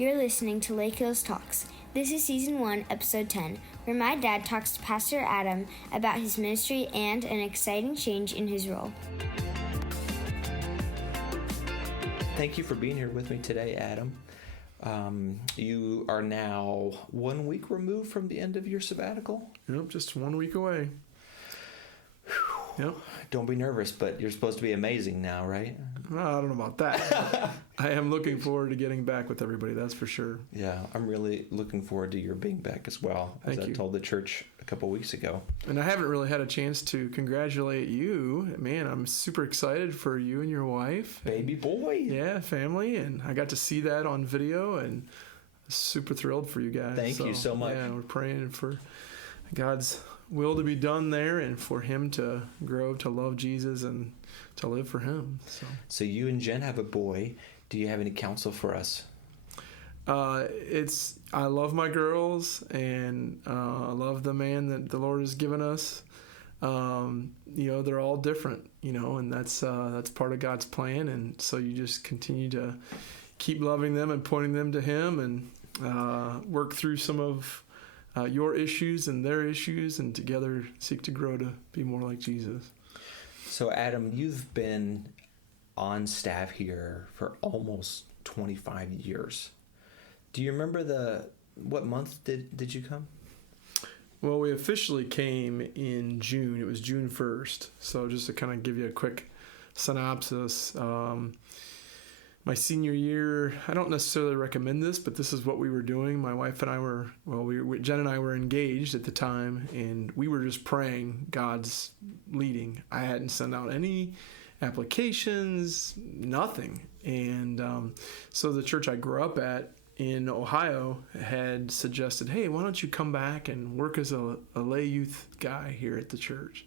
You're listening to Lake Hills Talks. This is Season 1, Episode 10, where my dad talks to Pastor Adam about his ministry and an exciting change in his role. Thank you for being here with me today, Adam. You are now 1 week removed from the end of your sabbatical? Yep, just 1 week away. Yep. Don't be nervous, but you're supposed to be amazing now, right? Well, I don't know about that. I am looking forward to getting back with everybody, that's for sure. Yeah, I'm really looking forward to your being back as well, as Thank you. I told the church a couple weeks ago. And I haven't really had a chance to congratulate you. Man, I'm super excited for you and your wife. Baby boy. Yeah, family. And I got to see that on video and super thrilled for you guys. Thank you so much. Yeah, we're praying for God's will to be done there and for him to grow to love Jesus and to live for him. So you and Jen have a boy. Do you have any counsel for us? I love my girls and I love the man that the Lord has given us. They're all different, and that's part of God's plan. And so you just continue to keep loving them and pointing them to him and work through some of your issues and their issues, and together seek to grow to be more like Jesus. So, Adam, you've been on staff here for almost 25 years. Do you remember what month did you come? Well, we officially came in June. It was June 1st. So just to kind of give you a quick synopsis, my senior year, I don't necessarily recommend this, but this is what we were doing. My wife and I Jen and I were engaged at the time, and we were just praying God's leading. I hadn't sent out any applications, nothing. And so the church I grew up at in Ohio had suggested, hey, why don't you come back and work as a lay youth guy here at the church?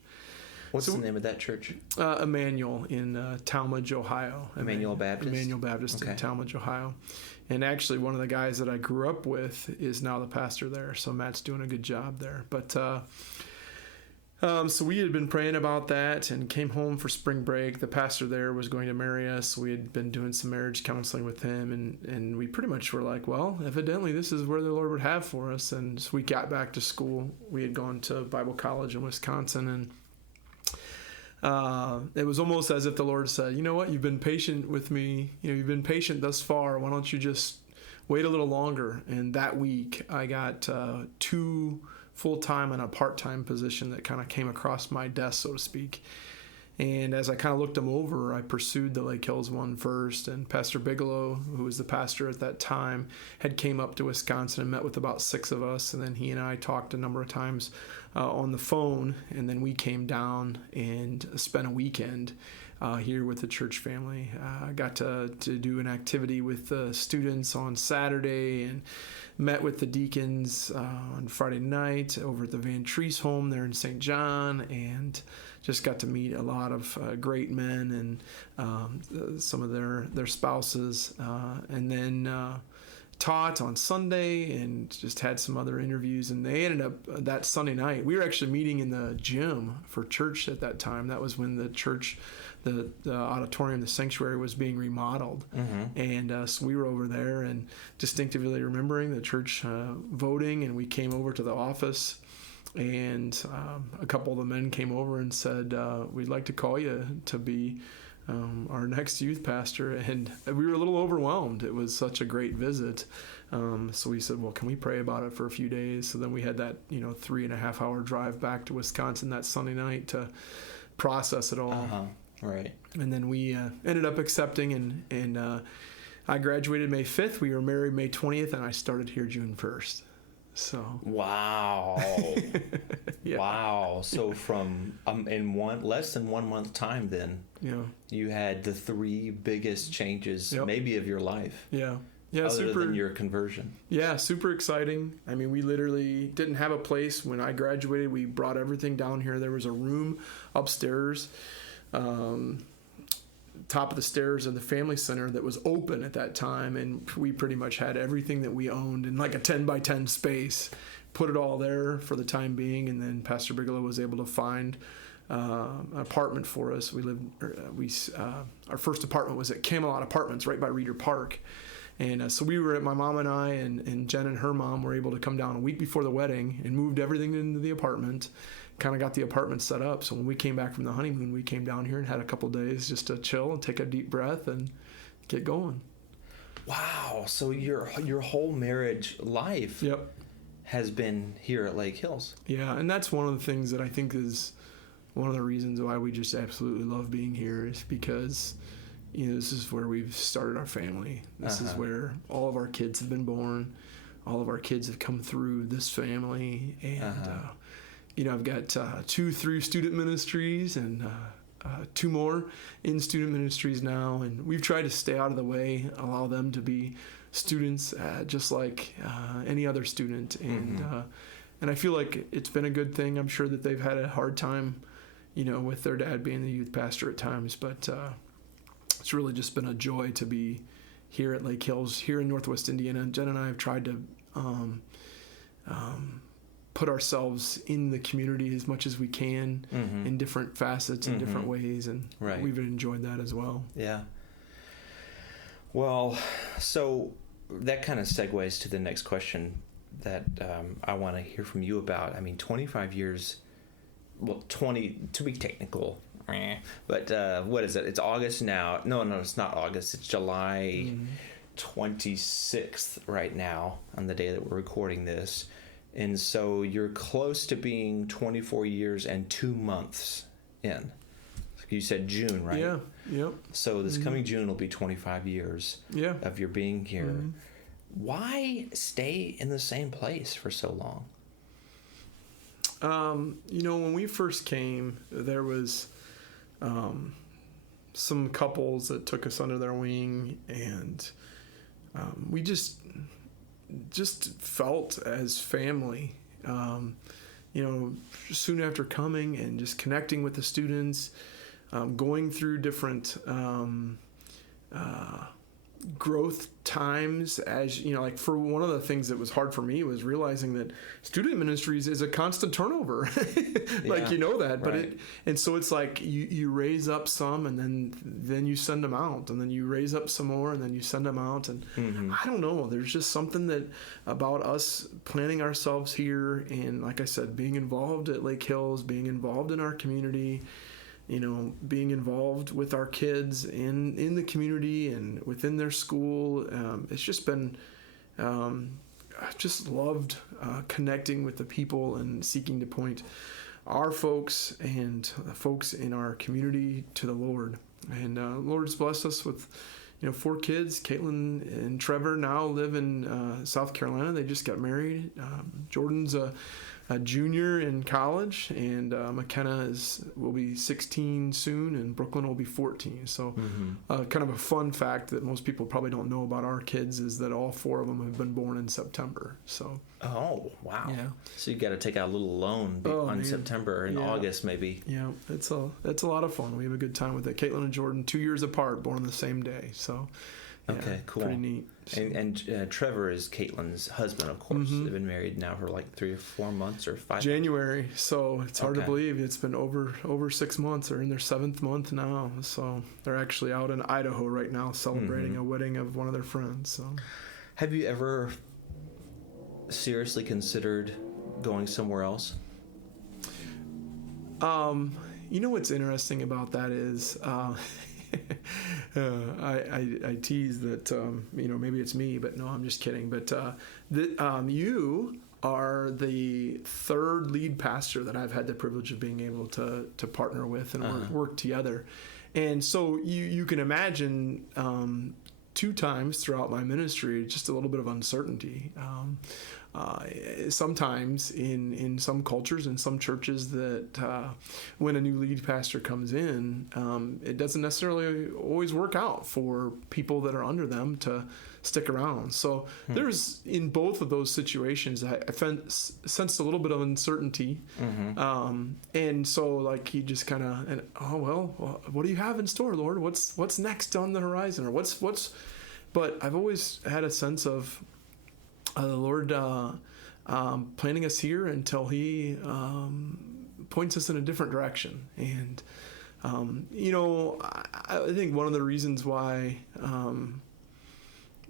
What's the name of that church? Emmanuel in Talmadge, Ohio. Emmanuel Baptist? Emmanuel Baptist in Talmadge, Ohio. And actually, one of the guys that I grew up with is now the pastor there. So Matt's doing a good job there. But so we had been praying about that and came home for spring break. The pastor there was going to marry us. We had been doing some marriage counseling with him. And we pretty much were like, well, evidently this is where the Lord would have for us. And so we got back to school. We had gone to Bible college in Wisconsin, and it was almost as if the Lord said, you know what, you've been patient with me. You've been patient thus far. Why don't you just wait a little longer? And that week I got 2 full-time and a part-time position that kind of came across my desk, so to speak. And as I kind of looked them over, I pursued the Lake Hills one first. And Pastor Bigelow, who was the pastor at that time, had came up to Wisconsin and met with about 6 of us. And then he and I talked a number of times on the phone. And then we came down and spent a weekend here with the church family. I got to do an activity with the students on Saturday and met with the deacons on Friday night over at the Van Treese home there in St. John, and just got to meet a lot of great men and some of their spouses, and then taught on Sunday and just had some other interviews. And they ended up that Sunday night, we were actually meeting in the gym for church at that time. That was when the church, the auditorium, the sanctuary was being remodeled. Mm-hmm. And so we were over there and distinctively remembering the church voting, and we came over to the office, and a couple of the men came over and said, we'd like to call you to be our next youth pastor. And we were a little overwhelmed. It was such a great visit. So we said, well, can we pray about it for a few days? So then we had that 3.5 hour drive back to Wisconsin that Sunday night to process it all. Uh-huh. Right. And then we ended up accepting, and I graduated May 5th. We were married May 20th, and I started here June 1st. So wow. Yeah. Wow. So from in less than 1 month time, then you had the 3 biggest changes maybe of your life. Yeah. Other than your conversion. Yeah, super exciting. I mean, we literally didn't have a place when I graduated. We brought everything down here. There was a room upstairs, top of the stairs in the family center that was open at that time, and we pretty much had everything that we owned in like a 10 by 10 space, put it all there for the time being. And then Pastor Bigelow was able to find an apartment for us. Our first apartment was at Camelot Apartments right by Reeder Park. And so my mom and I and Jen and her mom were able to come down a week before the wedding and moved everything into the apartment, kind of got the apartment set up. So when we came back from the honeymoon, we came down here and had a couple days just to chill and take a deep breath and get going. Wow. So your whole marriage life has been here at Lake Hills. Yeah, and that's one of the things that I think is one of the reasons why we just absolutely love being here, is because, this is where we've started our family. This is where all of our kids have been born. All of our kids have come through this family. And, I've got 2 through student ministries and 2 more in student ministries now. And we've tried to stay out of the way, allow them to be students just like any other student. And I feel like it's been a good thing. I'm sure that they've had a hard time, with their dad being the youth pastor at times. But it's really just been a joy to be here at Lake Hills, here in Northwest Indiana. Jen and I have tried to put ourselves in the community as much as we can in different facets and different ways, and we've enjoyed that as well. Yeah. Well, so that kind of segues to the next question that I want to hear from you about. I mean, 25 years, 20 to be technical, but what is it? It's August now. No, it's not August. It's July 26th right now on the day that we're recording this. And so you're close to being 24 years and 2 months in. You said June, right? Yeah. Yep. So this coming June will be 25 years of your being here. Why stay in the same place for so long? When we first came, there was some couples that took us under their wing, and we just felt as family. Soon after coming and just connecting with the students, going through different growth times, as like for one of the things that was hard for me was realizing that student ministries is a constant turnover. But and so it's like you raise up some, and then you send them out, and then you raise up some more, and then you send them out. And I don't know, there's just something that about us planting ourselves here, and like I said, being involved at Lake Hills, being involved in our community, being involved with our kids in the community and within their school. It's just been, I've just loved connecting with the people and seeking to point our folks and the folks in our community to the Lord. And Lord's blessed us with 4 kids. Caitlin and Trevor now live in South Carolina. They just got married. Jordan's a junior in college, and McKenna will be 16 soon, and Brooklyn will be 14. So kind of a fun fact that most people probably don't know about our kids is that all 4 of them have been born in September. So wow. Yeah. So you got to take out a little loan September and August maybe. Yeah, it's a lot of fun. We have a good time with it. Caitlin and Jordan, 2 years apart, born the same day. So okay, cool. Pretty neat. So. And Trevor is Caitlin's husband, of course. They've been married now for like 3 or 4 months or 5. January, so it's hard to believe it's been over 6 months. They're in their 7th month now, so they're actually out in Idaho right now celebrating a wedding of one of their friends. So, have you ever seriously considered going somewhere else? What's interesting about that is. I tease that maybe it's me, but no, I'm just kidding. But you are the 3rd lead pastor that I've had the privilege of being able to partner with and work together. And so you can imagine 2 times throughout my ministry just a little bit of uncertainty. Sometimes in some cultures and some churches that when a new lead pastor comes in, it doesn't necessarily always work out for people that are under them to stick around. So there's, in both of those situations, I sensed a little bit of uncertainty. And so like he just kind of, what do you have in store, Lord? What's next on the horizon? Or but I've always had a sense of the Lord planting us here until He points us in a different direction. And, I think one of the reasons why,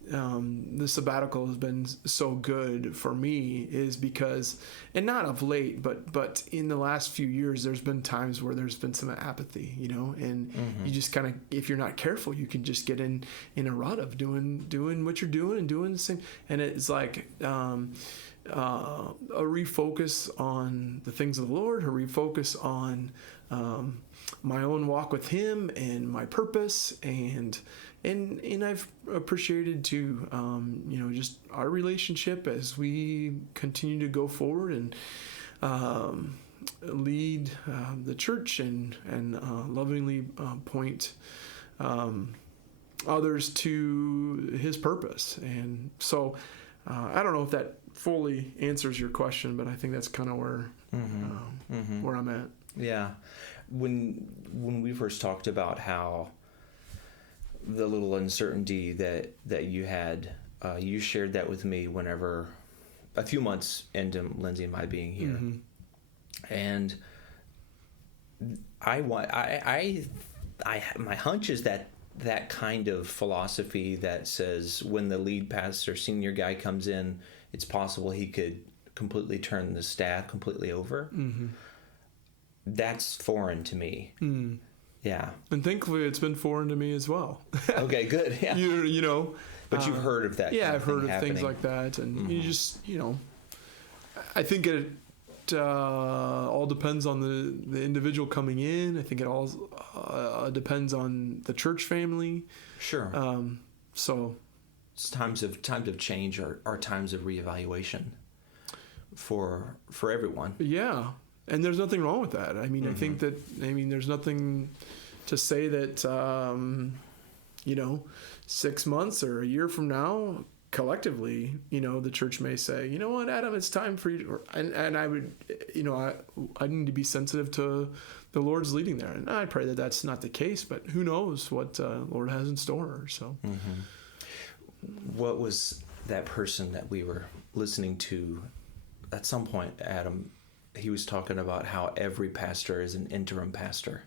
the sabbatical has been so good for me is because, and not of late, but in the last few years, there's been times where there's been some apathy, and you just kind of, if you're not careful, you can just get in a rut of doing what you're doing and doing the same. And it's like a refocus on the things of the Lord, a refocus on my own walk with Him and my purpose, and I've appreciated too, just our relationship as we continue to go forward and lead the church and lovingly point others to His purpose. And so I don't know if that fully answers your question, but I think that's kind of where I'm at. Yeah. When we first talked about how the little uncertainty that you had, you shared that with me whenever a few months into Lindsay and my being here, and my hunch is that kind of philosophy that says when the lead pastor, senior guy comes in, it's possible he could completely turn the staff completely over. That's foreign to me. Yeah. And thankfully it's been foreign to me as well. Okay, good. Yeah. But you've heard of that. Yeah, I've heard of happening. things like that. And you just, I think it all depends on the individual coming in. I think it all depends on the church family. Sure. So it's times of change are times of reevaluation for everyone. Yeah. And there's nothing wrong with that. I mean, I think there's nothing to say that, 6 months or a year from now, collectively, the church may say, you know what, Adam, it's time for you to, and I would, I need to be sensitive to the Lord's leading there. And I pray that that's not the case, but who knows what Lord has in store. So what was that person that we were listening to at some point, Adam? He was talking about how every pastor is an interim pastor.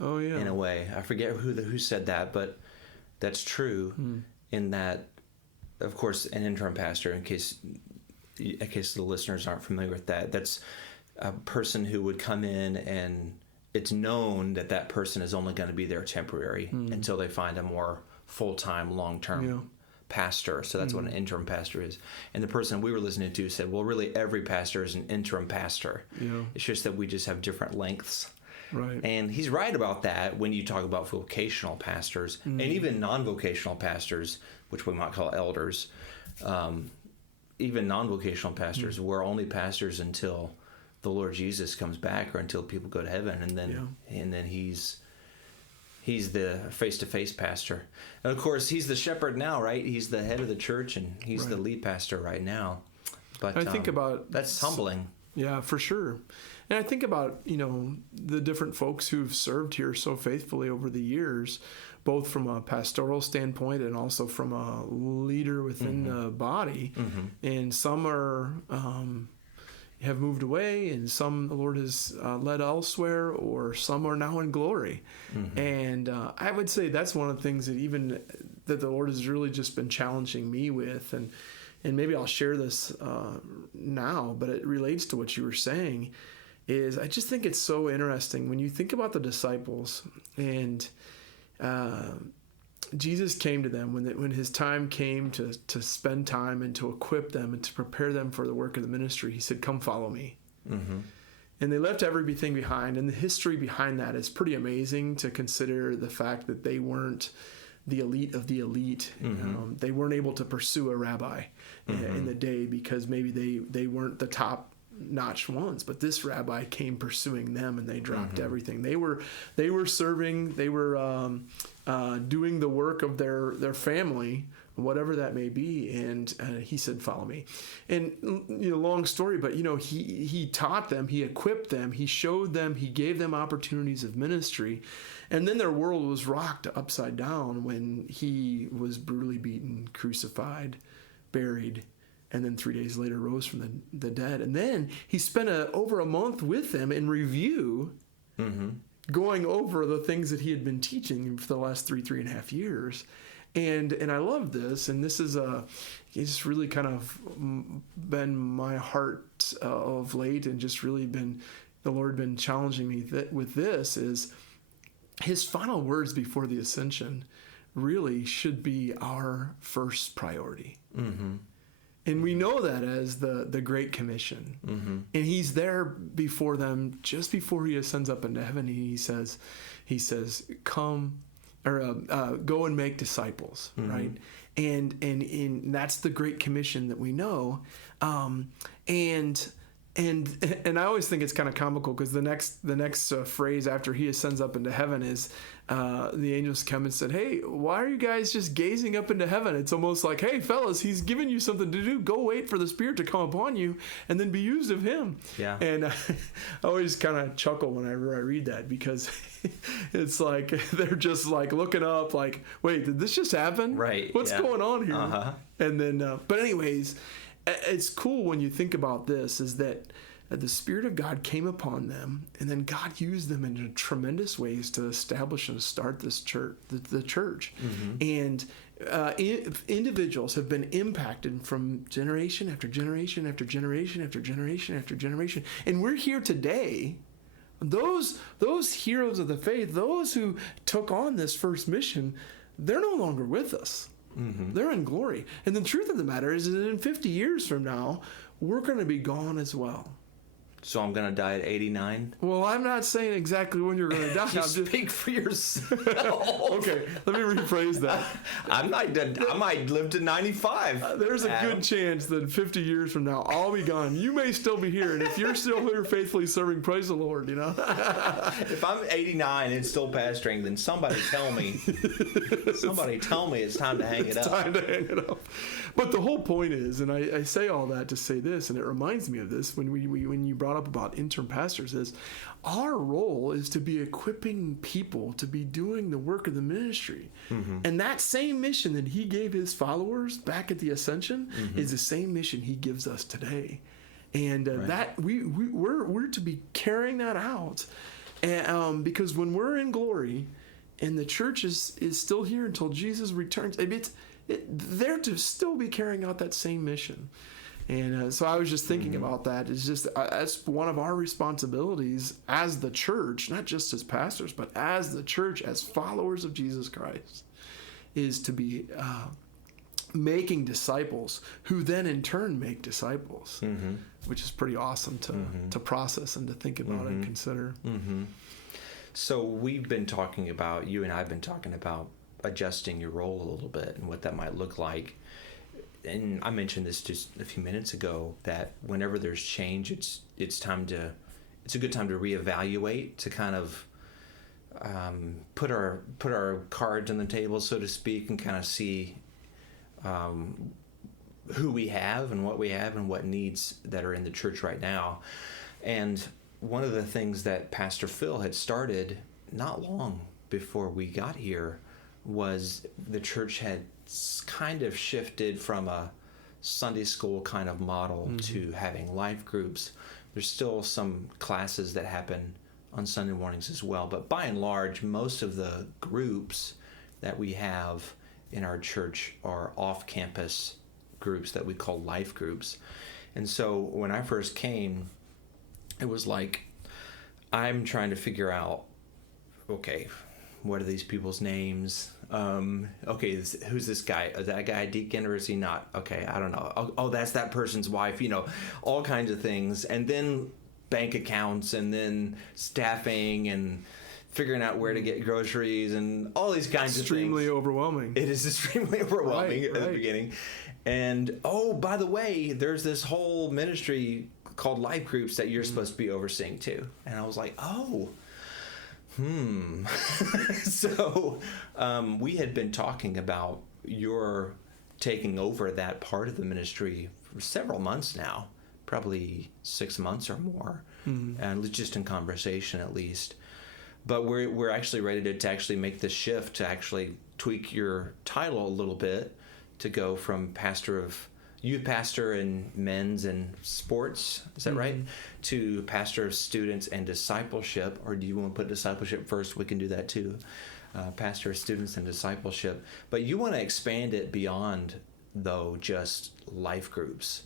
Oh yeah. In a way, I forget who said that, but that's true. In that, of course, an interim pastor. In case the listeners aren't familiar with that, that's a person who would come in and it's known that person is only going to be there temporary until they find a more full-time, long-term pastor. So that's what an interim pastor is. And the person we were listening to said, well, really every pastor is an interim pastor. Yeah. It's just that we just have different lengths. Right. And he's right about that when you talk about vocational pastors and even non-vocational pastors, which we might call elders. Even non-vocational pastors, we're only pastors until the Lord Jesus comes back or until people go to heaven. And then he's the face-to-face pastor. And of course, he's the shepherd now, right? He's the head of the church, and he's the lead pastor right now. But I think about that's humbling. Yeah, for sure. And I think about, the different folks who've served here so faithfully over the years, both from a pastoral standpoint and also from a leader within the body. And some have moved away, and some the Lord has led elsewhere, or some are now in glory. And I would say that's one of the things that the Lord has really just been challenging me with. And maybe I'll share this now, but it relates to what you were saying, is I just think it's so interesting when you think about the disciples, and Jesus came to them when his time came to spend time and to equip them and to prepare them for the work of the ministry. He said, come follow me. And they left everything behind. And the history behind that is pretty amazing to consider the fact that they weren't the elite of the elite. They weren't able to pursue a rabbi in the day because maybe they weren't the top-notch ones, but this rabbi came pursuing them, and they dropped everything. They were serving. They were doing the work of their family, whatever that may be. And he said, "Follow me." And long story, but he taught them, he equipped them, he showed them, he gave them opportunities of ministry. And then their world was rocked upside down when he was brutally beaten, crucified, buried, and then 3 days later rose from the dead. And then he spent over a month with them in review, going over the things that he had been teaching for the last 3.5 years. And I love this, and this is it's really kind of been my heart of late, and just really been the Lord been challenging me with this is his final words before the ascension really should be our first priority. Mm-hmm. And we know that as the Great Commission. Mm-hmm. And he's there before them, just before he ascends up into heaven. He says, come, or go and make disciples, mm-hmm. right? And that's the Great Commission that we know. And I always think it's kind of comical, because the next phrase after he ascends up into heaven is the angels come and said, "Hey, why are you guys just gazing up into heaven?" It's almost like, "Hey, fellas, he's given you something to do. Go wait for the Spirit to come upon you and then be used of him." Yeah. And I always kind of chuckle whenever I read that, because it's like they're just like looking up like, "Wait, did this just happen? Right. What's going on here?" Uh-huh. And then, but anyways, it's cool when you think about this, is that the Spirit of God came upon them, and then God used them in tremendous ways to establish and start this church, the church. Mm-hmm. And individuals have been impacted from generation after generation after generation after generation after generation. And we're here today. Those heroes of the faith, those who took on this first mission, they're no longer with us. Mm-hmm. They're in glory. And the truth of the matter is that in 50 years from now, we're going to be gone as well. So I'm going to die at 89? Well, I'm not saying exactly when you're going to die. Speak for yourself. Okay, let me rephrase that. I might live to 95. There's a good chance that 50 years from now, I'll be gone. You may still be here, and if you're still here faithfully serving, praise the Lord, you know. If I'm 89 and still pastoring, then somebody tell me it's time to hang it up. It's time to hang it up. But the whole point is, and I say all that to say this, and it reminds me of this when you brought up about intern pastors, is our role is to be equipping people to be doing the work of the ministry. Mm-hmm. And that same mission that he gave his followers back at the ascension mm-hmm. is the same mission he gives us today. And right. that we're to be carrying that out. And, because when we're in glory and the church is still here until Jesus returns, they're to still be carrying out that same mission. And so I was just thinking mm-hmm. about that. It's just that's one of our responsibilities as the church, not just as pastors, but as the church, as followers of Jesus Christ, is to be making disciples who then in turn make disciples, mm-hmm. which is pretty awesome to process and to think about mm-hmm. and consider. Mm-hmm. So we've been talking about, you and I have been talking about adjusting your role a little bit and what that might look like. And I mentioned this just a few minutes ago, that whenever there's change, it's a good time to reevaluate, to kind of put our cards on the table, so to speak, and kind of see who we have and what needs that are in the church right now. And one of the things that Pastor Phil had started not long before we got here was the church had kind of shifted from a Sunday school kind of model mm-hmm. to having life groups. There's still some classes that happen on Sunday mornings as well, but by and large, most of the groups that we have in our church are off-campus groups that we call life groups. And so when I first came, it was like, I'm trying to figure out, okay, what are these people's names? Okay, who's this guy? Is that guy a deacon or is he not? Okay, I don't know. Oh, that's that person's wife, all kinds of things. And then bank accounts, and then staffing, and figuring out where to get groceries, and all these kinds of things. Extremely overwhelming. It is extremely overwhelming right. the beginning. And, by the way, there's this whole ministry called life groups that you're supposed to be overseeing too. And I was like, So we had been talking about your taking over that part of the ministry for several months now, probably 6 months or more, mm-hmm. and just in conversation at least. But we're actually ready to actually make the shift, to actually tweak your title a little bit, to go from pastor of youth pastor in men's and sports, is that right? To pastor of students and discipleship, or do you want to put discipleship first? We can do that too. Pastor of students and discipleship. But you want to expand it beyond, though, just life groups.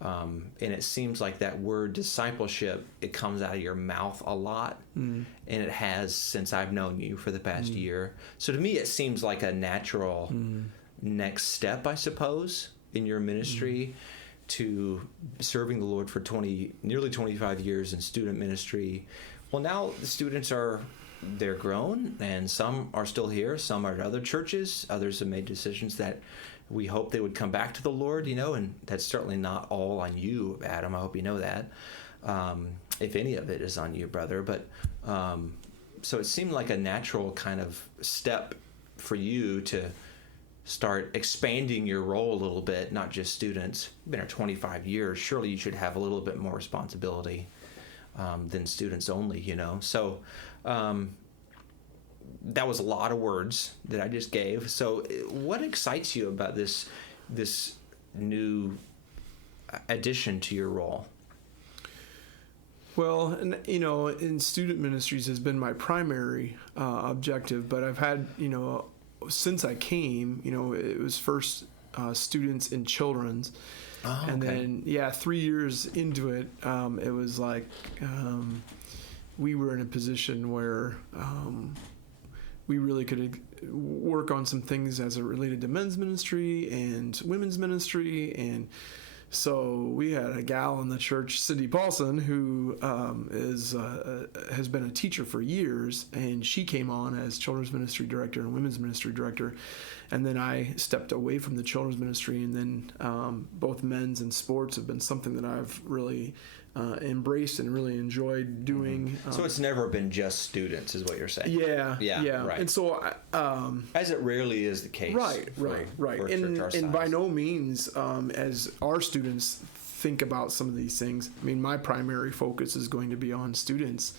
And it seems like that word discipleship, it comes out of your mouth a lot, and it has since I've known you for the past year. So to me, it seems like a natural next step, I suppose, in your ministry to serving the Lord for nearly 25 years in student ministry. Well, now the students they're grown, and some are still here, some are at other churches, others have made decisions that we hope they would come back to the Lord, and that's certainly not all on you, Adam. I hope you know that. If any of it is on you, brother. But so it seemed like a natural kind of step for you to start expanding your role a little bit, not just students. You've been here 25 years. Surely you should have a little bit more responsibility than students only, So that was a lot of words that I just gave. So what excites you about this new addition to your role? Well, in student ministries has been my primary objective, but I've had, since I came, it was first students in children's. Oh, okay. And then, 3 years into it, it was like we were in a position where we really could work on some things as it related to men's ministry and women's ministry. And so we had a gal in the church, Cindy Paulson, who has been a teacher for years, and she came on as children's ministry director and women's ministry director. And then I stepped away from the children's ministry, and then both men's and sports have been something that I've really embraced and really enjoyed doing. So it's never been just students, is what you're saying? Yeah. Right. And so, as it rarely is the case. Right. And by no means, as our students think about some of these things, I mean, my primary focus is going to be on students.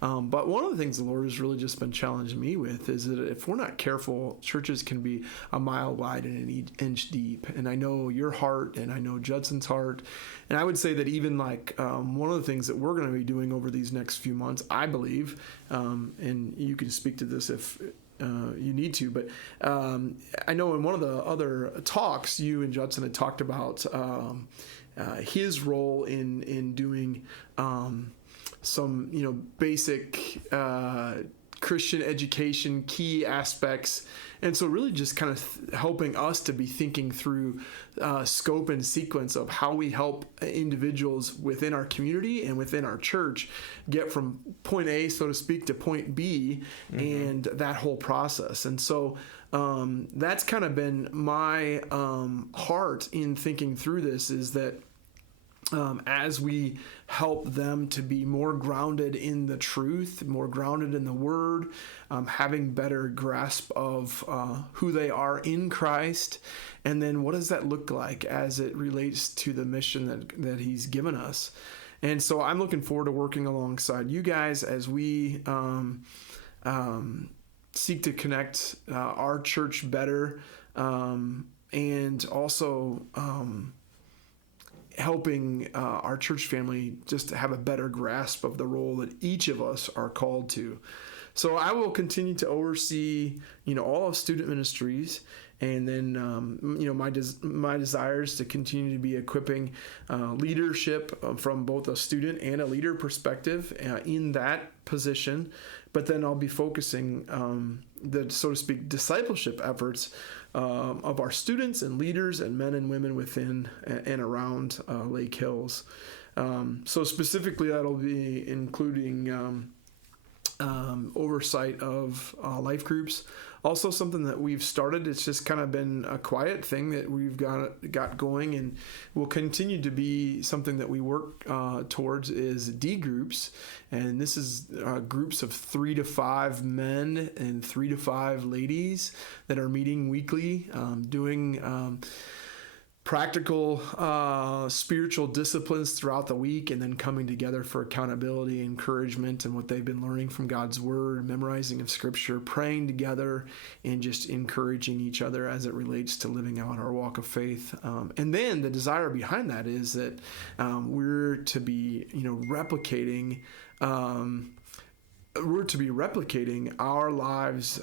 But one of the things the Lord has really just been challenging me with is that if we're not careful, churches can be a mile wide and an inch deep. And I know your heart, and I know Judson's heart. And I would say that even one of the things that we're going to be doing over these next few months, I believe, and you can speak to this if you need to, but I know in one of the other talks, you and Judson had talked about his role in doing some basic Christian education key aspects, and so really just kind of helping us to be thinking through scope and sequence of how we help individuals within our community and within our church get from point A, so to speak, to point B, and that whole process. And so that's kind of been my heart in thinking through this, is that as we help them to be more grounded in the truth, more grounded in the Word, having better grasp of who they are in Christ, and then what does that look like as it relates to the mission that He's given us. And so I'm looking forward to working alongside you guys as we seek to connect our church better, and also helping our church family just to have a better grasp of the role that each of us are called to. So I will continue to oversee, all of student ministries, and then, my desire is to continue to be equipping leadership from both a student and a leader perspective in that position. But then I'll be focusing the, so to speak, discipleship efforts of our students and leaders and men and women within and around Lake Hills. So specifically, that'll be including oversight of life groups. Also something that we've started, it's just kind of been a quiet thing that we've got going, and will continue to be something that we work towards, is D groups. And this is groups of 3 to 5 men and 3 to 5 ladies that are meeting weekly, doing practical spiritual disciplines throughout the week, and then coming together for accountability, encouragement, and what they've been learning from God's word, memorizing of scripture, praying together, and just encouraging each other as it relates to living out our walk of faith. And then the desire behind that is that we're to be replicating our lives,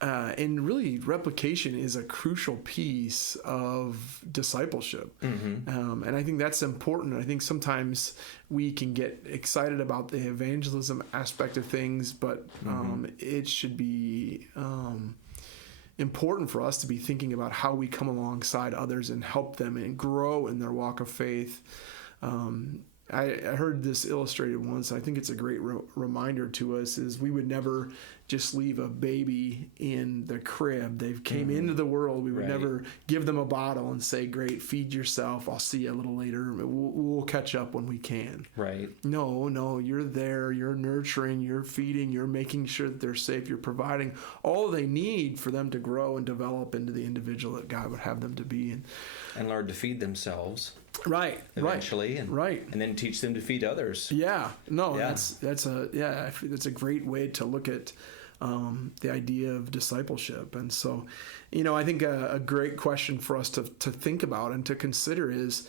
and really replication is a crucial piece of discipleship. And I think that's important. I think sometimes we can get excited about the evangelism aspect of things, but it should be important for us to be thinking about how we come alongside others and help them and grow in their walk of faith. I heard this illustrated once. I think it's a great reminder to us is we would never just leave a baby in the crib. They came into the world. We would never give them a bottle and say, great, feed yourself. I'll see you a little later. We'll catch up when we can. Right. No, you're there. You're nurturing, you're feeding, you're making sure that they're safe. You're providing all they need for them to grow and develop into the individual that God would have them to be. And learn to feed themselves. Right. Eventually. And then teach them to feed others. Yeah. No, that's a great way to look at the idea of discipleship. And so, I think a great question for us to think about and to consider is,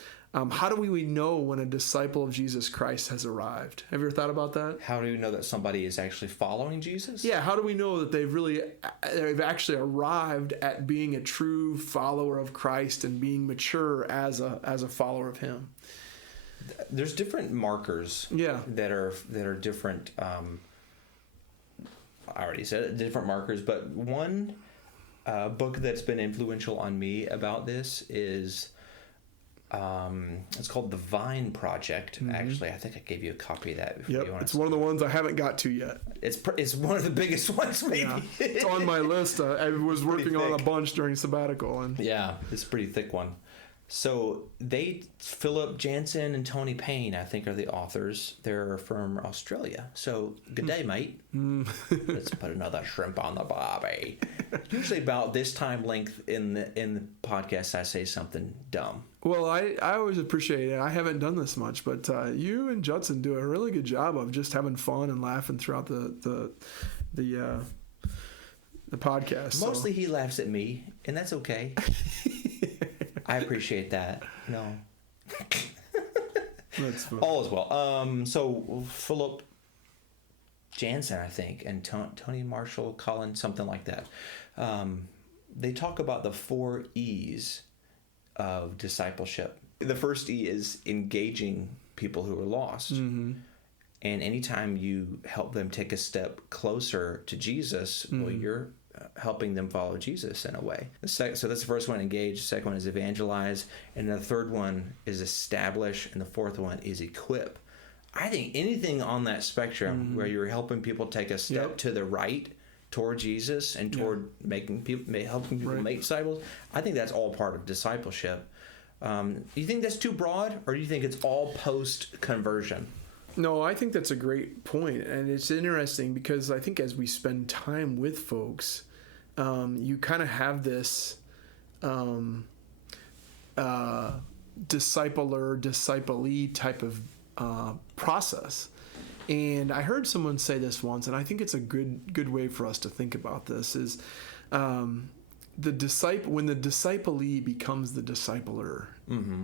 how do we know when a disciple of Jesus Christ has arrived? Have you ever thought about that? How do we know that somebody is actually following Jesus? Yeah, how do we know that they've actually arrived at being a true follower of Christ and being mature as a follower of Him? There's different markers. That are different. I already said it, different markers, but one book that's been influential on me about this is. It's called The Vine Project. Actually, I think I gave you a copy of that. It's one of the ones I haven't got to yet. It's one of the biggest ones, maybe. Yeah. It's on my list. I was working on a bunch during sabbatical, and it's a pretty thick one. So Philip Jansen and Tony Payne, I think, are the authors. They're from Australia. So good day, mate. Let's put another shrimp on the barbie. Usually about this time length in the podcast, I say something dumb. Well, I always appreciate it. I haven't done this much, but you and Judson do a really good job of just having fun and laughing throughout the podcast. Mostly he laughs at me, and that's okay. I appreciate that. No. That's fun. All is well. So Philip Jansen, I think, and Tony Marshall, Colin, something like that. They talk about the 4 E's of discipleship. The first E is engaging people who are lost. And anytime you help them take a step closer to Jesus, well, you're helping them follow Jesus in a way. So that's the first one, engage. The second one is evangelize. And the third one is establish. And the fourth one is equip. I think anything on that spectrum where you're helping people take a step to the right toward Jesus and toward helping people make disciples, I think that's all part of discipleship. You think that's too broad, or do you think it's all post-conversion? No, I think that's a great point, and it's interesting because I think as we spend time with folks, you kind of have this discipler, disciplee type of process. And I heard someone say this once, and I think it's a good way for us to think about this, is when the disciplee becomes the discipler,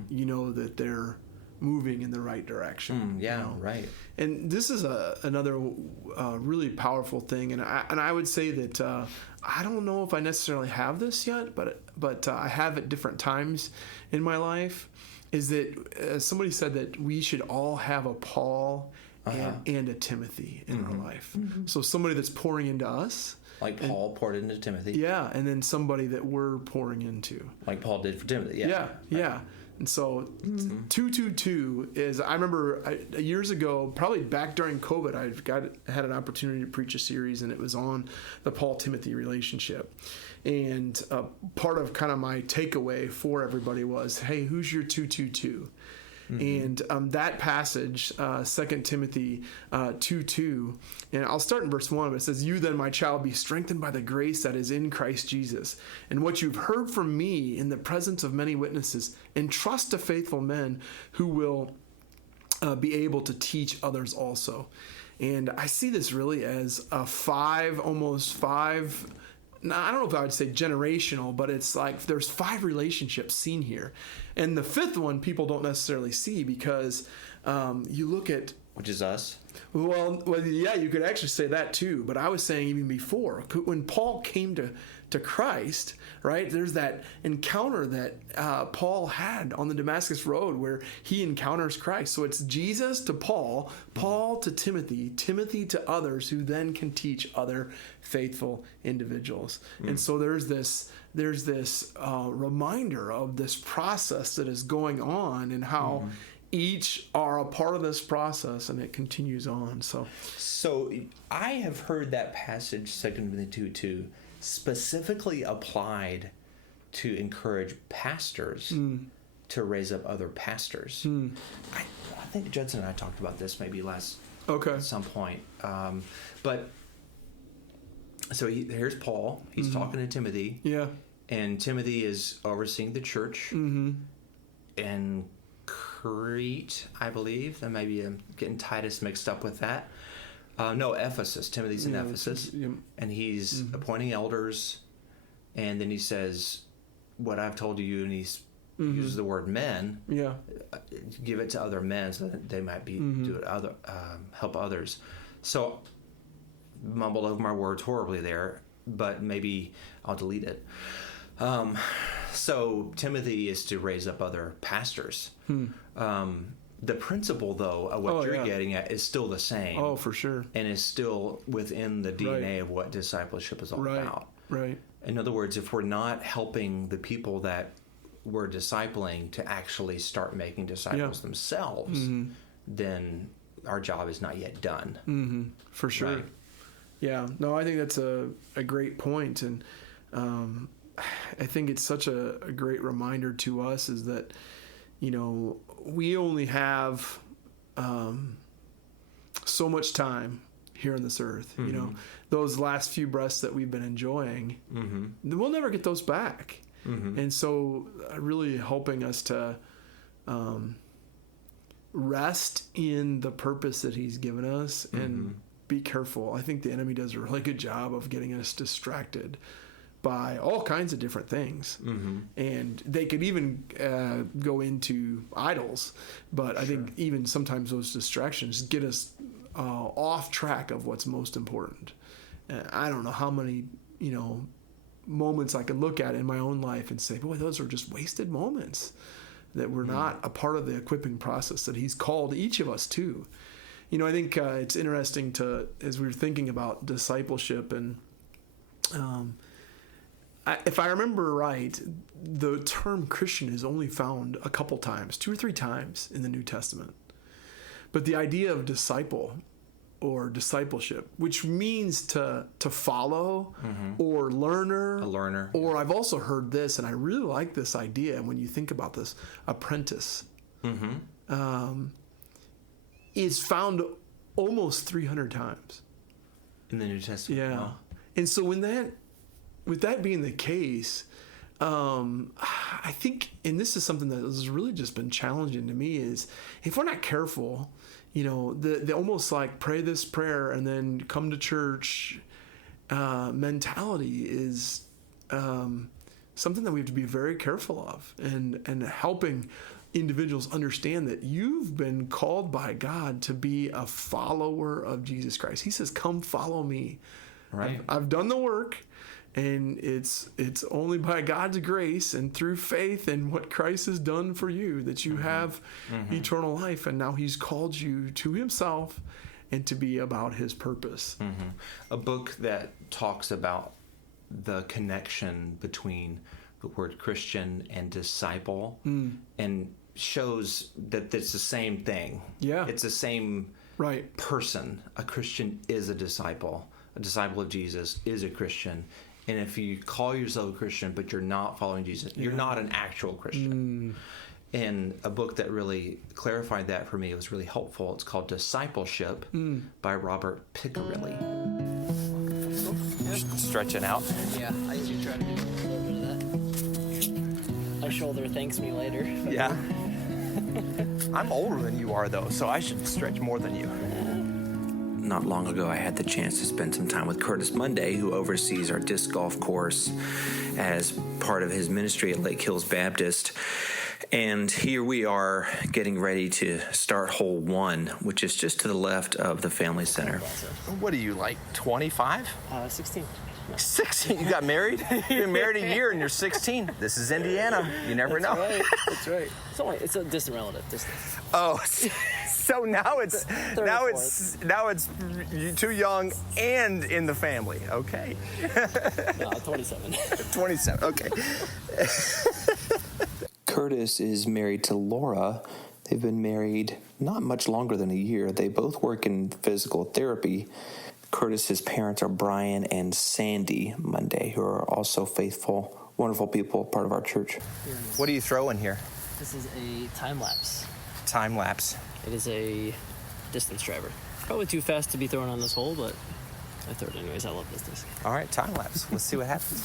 you know that they're moving in the right direction. Right. And this is another really powerful thing. And I would say that I don't know if I necessarily have this yet, but I have at different times in my life, is that somebody said that we should all have a Paul and a Timothy in our life. So somebody that's pouring into us. Like Paul poured into Timothy. Yeah, and then somebody that we're pouring into. Like Paul did for Timothy. Yeah. And so 222 is, I remember years ago, probably back during COVID, I had an opportunity to preach a series, and it was on the Paul-Timothy relationship. And part of kind of my takeaway for everybody was, hey, who's your 222? And that passage, 2 Timothy 2:2, and I'll start in verse 1, but it says, "You then, my child, be strengthened by the grace that is in Christ Jesus. And what you've heard from me in the presence of many witnesses, entrust to faithful men who will be able to teach others also." And I see this really as a almost five, I don't know if I would say generational, but it's like there's 5 relationships seen here. And the 5th one people don't necessarily see because you look at... Which is us? Well, yeah, you could actually say that too. But I was saying even before, when Paul came to Christ, right, there's that encounter that Paul had on the Damascus Road where he encounters Christ. So it's Jesus to Paul, Paul to Timothy, Timothy to others who then can teach other faithful individuals. And so there's this reminder of this process that is going on and how each are a part of this process, and it continues on. So I have heard that passage, 2 Timothy 2:2, specifically applied to encourage pastors to raise up other pastors. I think Judson and I talked about this maybe at some point. But so here's Paul. He's talking to Timothy. Yeah. And Timothy is overseeing the church in Crete, I believe. And maybe I'm getting Titus mixed up with that. No, Ephesus. Timothy's in Ephesus. And he's appointing elders. And then he says, what I've told you, and he's uses the word men. Yeah. Give it to other men so that they might be help others. So mumbled over my words horribly there, but maybe I'll delete it. So Timothy is to raise up other pastors. The principle, though, of what you're getting at is still the same. Oh, for sure. And is still within the DNA of what discipleship is all about. Right. In other words, if we're not helping the people that we're discipling to actually start making disciples themselves, then our job is not yet done. For sure. Right? Yeah. No, I think that's a great point. And I think it's such a great reminder to us is that, we only have so much time here on this earth. Those last few breaths that we've been enjoying, we'll never get those back. And so really helping us to rest in the purpose that he's given us and be careful. I think the enemy does a really good job of getting us distracted by all kinds of different things. And they could even go into idols, but I think even sometimes those distractions get us off track of what's most important. I don't know how many, moments I can look at in my own life and say, boy, those are just wasted moments that were not a part of the equipping process that he's called each of us to. I think it's interesting as we were thinking about discipleship and if I remember right, the term Christian is only found a couple times, 2 or 3 times in the New Testament. But the idea of disciple or discipleship, which means to follow or learner. A learner. Or I've also heard this, and I really like this idea when you think about this, apprentice. Is found almost 300 times. In the New Testament? Yeah. Wow. And so with that being the case, I think, and this is something that has really just been challenging to me, is if we're not careful, the almost like pray this prayer and then come to church mentality is something that we have to be very careful of, and helping individuals understand that you've been called by God to be a follower of Jesus Christ. He says, come follow me. Right. I've done the work. And it's only by God's grace and through faith in what Christ has done for you that you have eternal life. And now he's called you to himself and to be about his purpose. A book that talks about the connection between the word Christian and disciple and shows that it's the same thing. Yeah. It's the same person. A Christian is a disciple. A disciple of Jesus is a Christian. And if you call yourself a Christian, but you're not following Jesus, you're not an actual Christian. And a book that really clarified that for me, it was really helpful. It's called Discipleship by Robert Piccirilli. Stretching out. Yeah, I usually try to do a little bit of that. My shoulder thanks me later. Yeah. I'm older than you are, though, so I should stretch more than you. Not long ago, I had the chance to spend some time with Curtis Munday, who oversees our disc golf course as part of his ministry at Lake Hills Baptist. And here we are getting ready to start hole 1, which is just to the left of the Family Center. What are you, like 25? 16. 16? You got married? You've been married a year and you're 16. This is Indiana. You never know. Right. That's right. It's a distant relative. Oh, so now it's too young and in the family. Okay. No, 27. 27. Okay. Curtis is married to Laura. They've been married not much longer than a year. They both work in physical therapy. Curtis's parents are Brian and Sandy Munday, who are also faithful, wonderful people, part of our church. What are you throwing here? This is a time lapse. Time lapse. It is a distance driver. Probably too fast to be thrown on this hole, but I throw it anyways. I love this disc. All right, time lapse. Let's see what happens.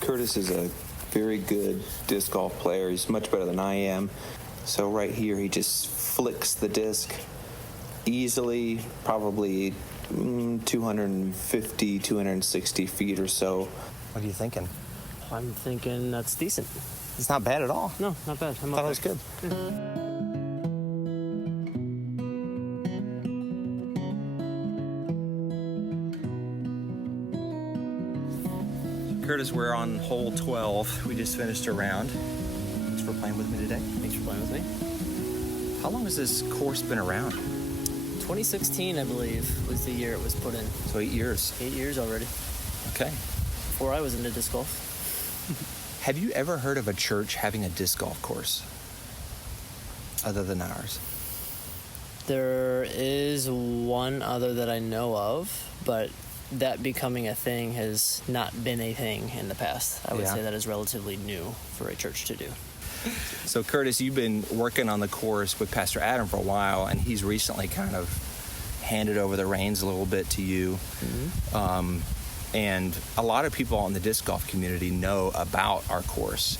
Curtis is a very good disc golf player. He's much better than I am. So right here, he just flicks the disc easily, probably 250, 260 feet or so. What are you thinking? I'm thinking that's decent. It's not bad at all. No, not bad. I thought it was good. Curtis, we're on hole 12. We just finished a round. Thanks for playing with me today. Thanks for playing with me. How long has this course been around? 2016, I believe, was the year it was put in. So 8 years. 8 years already. Okay. Before I was into disc golf. Have you ever heard of a church having a disc golf course other than ours? There is one other that I know of, but that becoming a thing has not been a thing in the past. I would say that is relatively new for a church to do. So, Curtis, you've been working on the course with Pastor Adam for a while, and he's recently kind of handed over the reins a little bit to you. Mm-hmm. And a lot of people in the disc golf community know about our course.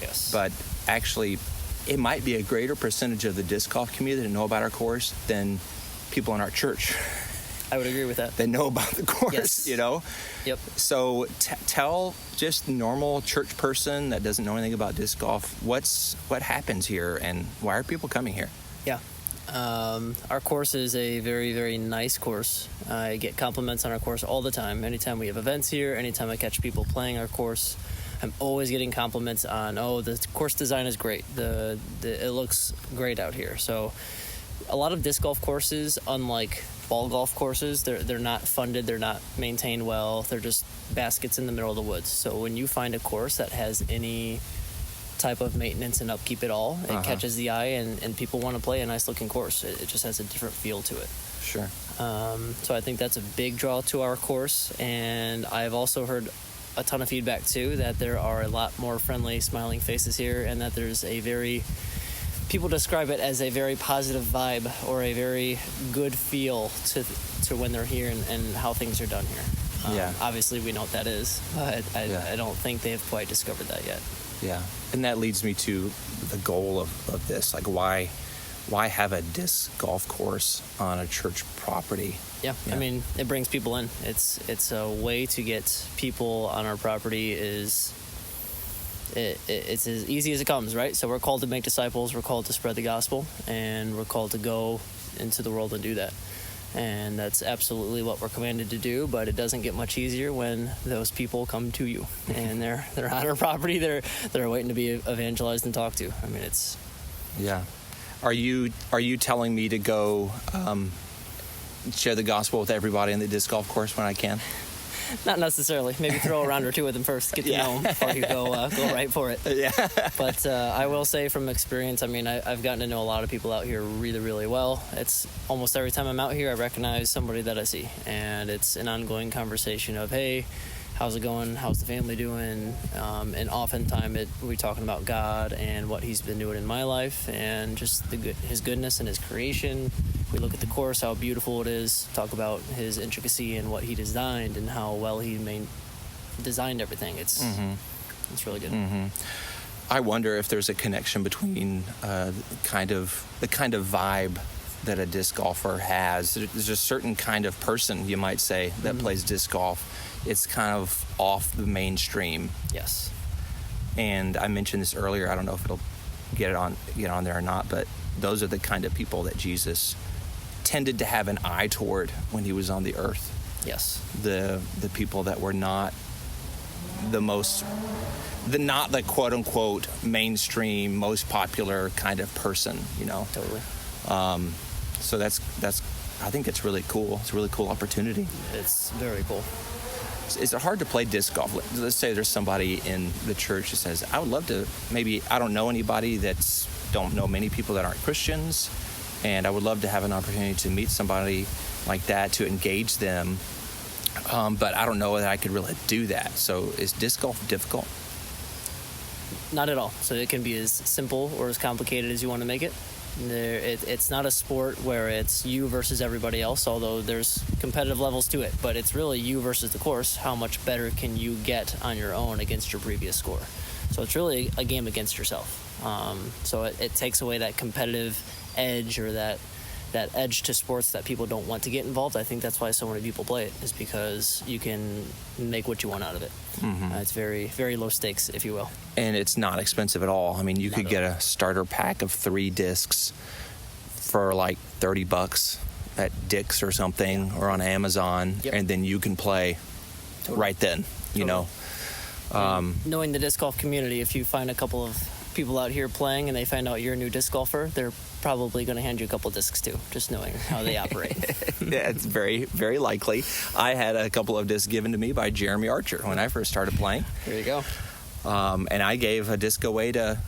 Yes. But actually, it might be a greater percentage of the disc golf community that know about our course than people in our church. I would agree with that. They know about the course, yes. You know? Yep. So tell just normal church person that doesn't know anything about disc golf, what happens here and why are people coming here? Yeah. Our course is a very, very nice course. I get compliments on our course all the time. Anytime we have events here, anytime I catch people playing our course, I'm always getting compliments on, the course design is great. It looks great out here. So a lot of disc golf courses, unlike ball golf courses, they're not funded, they're not maintained well, they're just baskets in the middle of the woods. So when you find a course that has any type of maintenance and upkeep at all, it catches the eye and people want to play a nice looking course. It just has a different feel to it. Sure. So I think that's a big draw to our course, and I've also heard a ton of feedback too that there are a lot more friendly, smiling faces here, and that there's people describe it as a very positive vibe or a very good feel to when they're here and how things are done here. Obviously we know what that is, but I don't think they've quite discovered that yet. Yeah. And that leads me to the goal of this. Like, why have a disc golf course on a church property? Yeah. I mean, it brings people in. It's a way to get people on our property. It's as easy as it comes, right? So we're called to make disciples, we're called to spread the gospel, and we're called to go into the world and do that. And that's absolutely what we're commanded to do, but it doesn't get much easier when those people come to you and they're on our property, they're waiting to be evangelized and talked to. I mean, it's... Yeah. Are you telling me to go share the gospel with everybody in the disc golf course when I can? Not necessarily. Maybe throw a round or two with them first, get to know them before you go right for it. Yeah. But I will say from experience, I mean, I've gotten to know a lot of people out here really, really well. It's almost every time I'm out here, I recognize somebody that I see. And it's an ongoing conversation of, hey, how's it going? How's the family doing? And oftentimes we're talking about God and what he's been doing in my life and just his goodness and his creation. We look at the course, how beautiful it is, talk about his intricacy and what he designed and how well he designed everything. It's really good. Mm-hmm. I wonder if there's a connection between the kind of vibe that a disc golfer has. There's a certain kind of person, you might say, that plays disc golf. It's kind of off the mainstream. Yes. And I mentioned this earlier. I don't know if it'll get on there or not, but those are the kind of people that Jesus tended to have an eye toward when he was on the earth. Yes. The people that were not not the quote unquote mainstream, most popular kind of person, Totally. So that's I think it's really cool. It's a really cool opportunity. It's very cool. Is it hard to play disc golf? Let's say there's somebody in the church that says, I would love to, maybe I don't know anybody don't know many people that aren't Christians, and I would love to have an opportunity to meet somebody like that, to engage them, but I don't know that I could really do that. So is disc golf difficult? Not at all. So it can be as simple or as complicated as you want to make it. It's not a sport where it's you versus everybody else, although there's competitive levels to it, but it's really you versus the course. How much better can you get on your own against your previous score? So it's really a game against yourself. So it takes away that competitive edge or that edge to sports that people don't want to get involved. I think that's why so many people play it, is because you can make what you want out of it. It's very, very low stakes, if you will. And it's not expensive at all. I mean, you could get a starter pack of 3 discs for like $30 at Dick's or something, or on Amazon, and then you can play right then, you know. Knowing the disc golf community, if you find a couple of people out here playing and they find out you're a new disc golfer, they're probably going to hand you a couple discs too, just knowing how they operate. Yeah, it's very, very likely. I had a couple of discs given to me by Jeremy Archer when I first started playing. There you go. And I gave a disc away to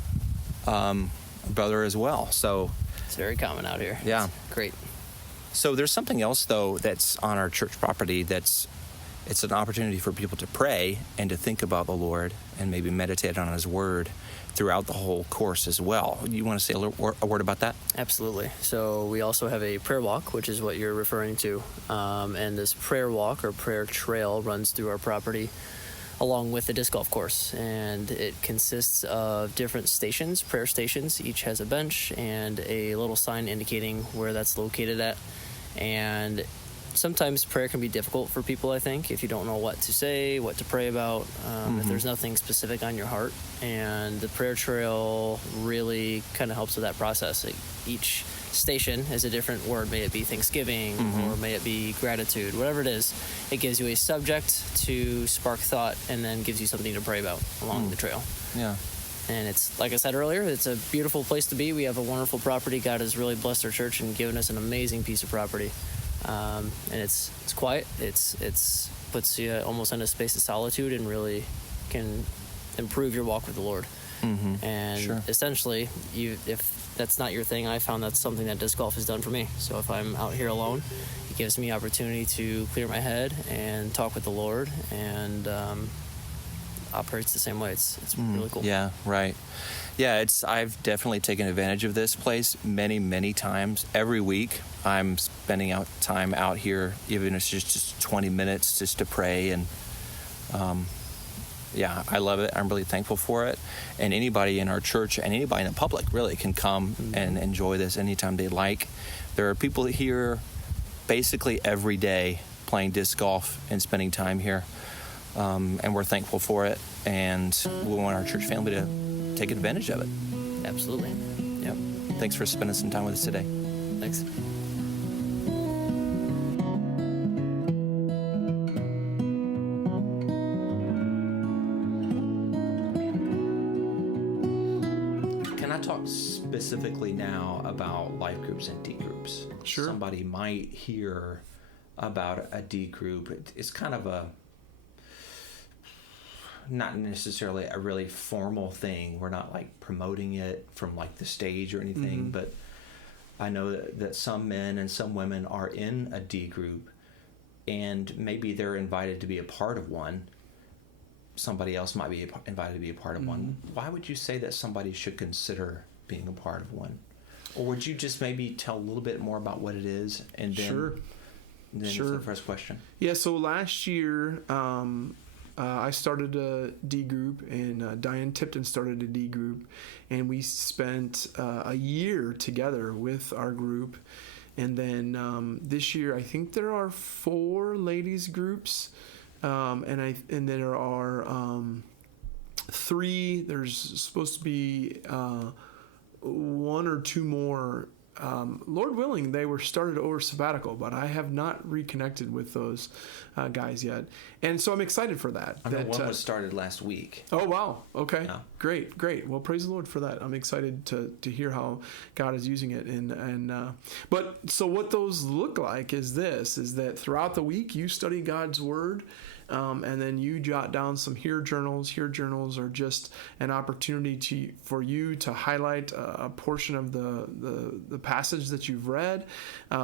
a brother as well. So it's very common out here. Yeah. It's great. So there's something else, though, that's on our church property it's an opportunity for people to pray and to think about the Lord and maybe meditate on his word throughout the whole course as well. You want to say a word about that? Absolutely. So we also have a prayer walk, which is what you're referring to. And this prayer walk or prayer trail runs through our property along with the disc golf course. And it consists of different stations, prayer stations. Each has a bench and a little sign indicating where that's located at. And sometimes prayer can be difficult for people, I think, if you don't know what to say, what to pray about, if there's nothing specific on your heart. And the prayer trail really kind of helps with that process. Each station is a different word. May it be thanksgiving or may it be gratitude, whatever it is. It gives you a subject to spark thought and then gives you something to pray about along the trail. Yeah. And it's, like I said earlier, it's a beautiful place to be. We have a wonderful property. God has really blessed our church and given us an amazing piece of property. And it's quiet. It's puts you almost in a space of solitude and really can improve your walk with the Lord. And essentially, if that's not your thing, I found that's something that disc golf has done for me. So if I'm out here alone, it gives me opportunity to clear my head and talk with the Lord, and operates the same way. It's really cool. Yeah, right. Yeah, I've definitely taken advantage of this place many times. Every week I'm spending time out here, even if it's just 20 minutes just to pray. And yeah, I love it. I'm really thankful for it. And anybody in our church and anybody in the public really can come and enjoy this anytime they like. There are people here basically every day playing disc golf and spending time here. And we're thankful for it. And we want our church family to take advantage of it. Absolutely. Yep. Thanks for spending some time with us today. Thanks. Can I talk specifically now about life groups and D groups? Sure. Somebody might hear about a D group. It's kind of not necessarily a really formal thing. We're not like promoting it from like the stage or anything, but I know that some men and some women are in a D group and maybe they're invited to be a part of one, somebody else might be invited to be a part of one, why would you say that somebody should consider being a part of one? Or would you just maybe tell a little bit more about what it is, and then Sure. Sure. The first question. Yeah, so last year I started a D group, and Diane Tipton started a D group, and we spent a year together with our group. And then this year, I think there are 4 ladies groups, and there are 3. There's supposed to be 1 or 2 more. Lord willing, they were started over sabbatical, but I have not reconnected with those guys yet, and so I'm excited for that. I know one was started last week. Oh wow! Okay, Yeah. Great. Well, praise the Lord for that. I'm excited to hear how God is using it, but so what those look like is that throughout the week you study God's Word. And then you jot down some Hear Journals. Hear Journals are just an opportunity for you to highlight a portion of the passage that you've read,